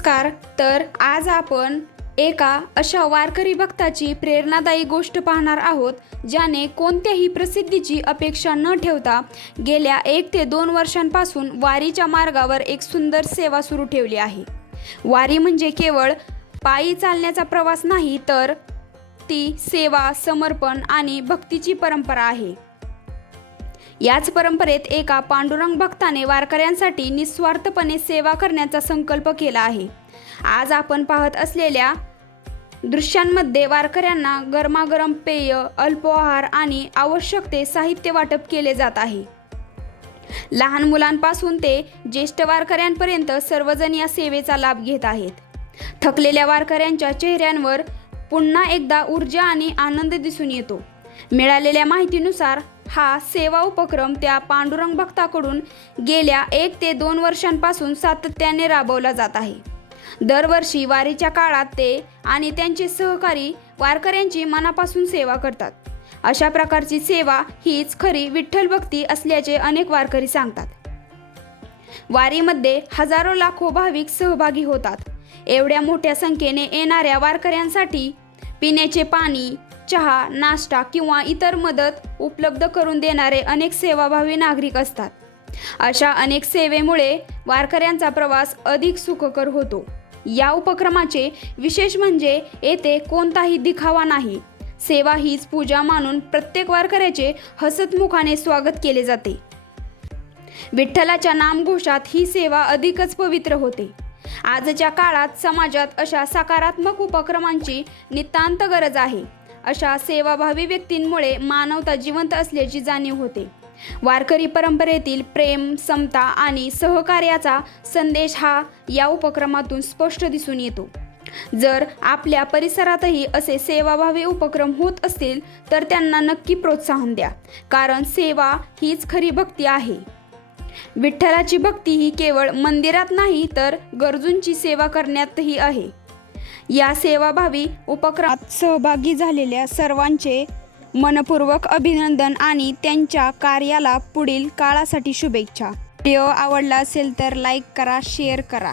नमस्कार। तर आज आपण एका अशा वारकरी भक्ताची प्रेरणादायी गोष्ट पाहणार आहोत, ज्याने कोणत्याही प्रसिद्धीची अपेक्षा न ठेवता गेल्या 1 ते 2 वर्षांपासून वारीच्या मार्गावर एक सुंदर सेवा सुरू ठेवली आहे। वारी म्हणजे केवळ पायी चालण्याचा प्रवास नाही, तर ती सेवा, समर्पण आणि भक्तीची परंपरा आहे। याच परंपरेत एका पांडुरंग भक्ताने वारकऱ्यांसाठी निस्वार्थपणे सेवा करण्याचा संकल्प केला आहे। आज आपण पाहत असलेल्या दृश्यांमध्ये वारकऱ्यांना गरमागरम पेय, अल्पोआहार आणि आवश्यक ते साहित्य वाटप केले जात आहे। लहान मुलांपासून ते ज्येष्ठ वारकऱ्यांपर्यंत सर्वजण या सेवेचा लाभ घेत आहेत। थकलेल्या वारकऱ्यांच्या चेहऱ्यांवर पुन्हा एकदा ऊर्जा आणि आनंद दिसून येतो। मिळालेल्या माहितीनुसार हा सेवा उपक्रम त्या पांडुरंग भक्ताकडून गेल्या 1 ते 2 वर्षांपासून सातत्याने राबवला जात आहे। दरवर्षी वारीच्या काळात ते आणि त्यांचे सहकारी वारकऱ्यांची मनापासून सेवा करतात। अशा प्रकारची सेवा हीच खरी विठ्ठल भक्ती असल्याचे अनेक वारकरी सांगतात। वारीमध्ये हजारो लाखो भाविक सहभागी होतात। एवढ्या मोठ्या संख्येने येणाऱ्या वारकऱ्यांसाठी पिण्याचे पाणी, चहा, नाश्ता किंवा इतर मदत उपलब्ध करून देणारे अनेक सेवाभावी नागरिक असतात। अशा अनेक सेवेमुळे वारकऱ्यांचा प्रवास अधिक सुखकर होतो। या उपक्रमाचे विशेष म्हणजे येथे कोणताही दिखावा नाही। सेवा हीच पूजा मानून प्रत्येक वारकऱ्याचे हसतमुखाने स्वागत केले जाते। विठ्ठलाच्या नामघोषात ही सेवा अधिकच पवित्र होते। आजच्या काळात समाजात अशा सकारात्मक उपक्रमांची नितांत गरज आहे। अशा सेवाभावी व्यक्तींमुळे मानवता जिवंत असल्याची जाणीव होते। वारकरी परंपरेतील प्रेम, समता आणि सहकार्याचा संदेश हा या उपक्रमातून स्पष्ट दिसून येतो। जर आपल्या परिसरातही असे सेवाभावी उपक्रम होत असतील तर त्यांना नक्की प्रोत्साहन द्या, कारण सेवा हीच खरी भक्ती आहे। विठ्ठलाची भक्ती ही केवळ मंदिरात नाही, तर गरजूंची सेवा करण्यातही आहे। या सेवाभावी उपक्रमात सहभागी झालेल्या सर्वांचे मनपूर्वक अभिनंदन आणि त्यांच्या कार्याला पुढील काळासाठी शुभेच्छा। व्हिडिओ आवडला असेल तर लाईक करा, शेअर करा।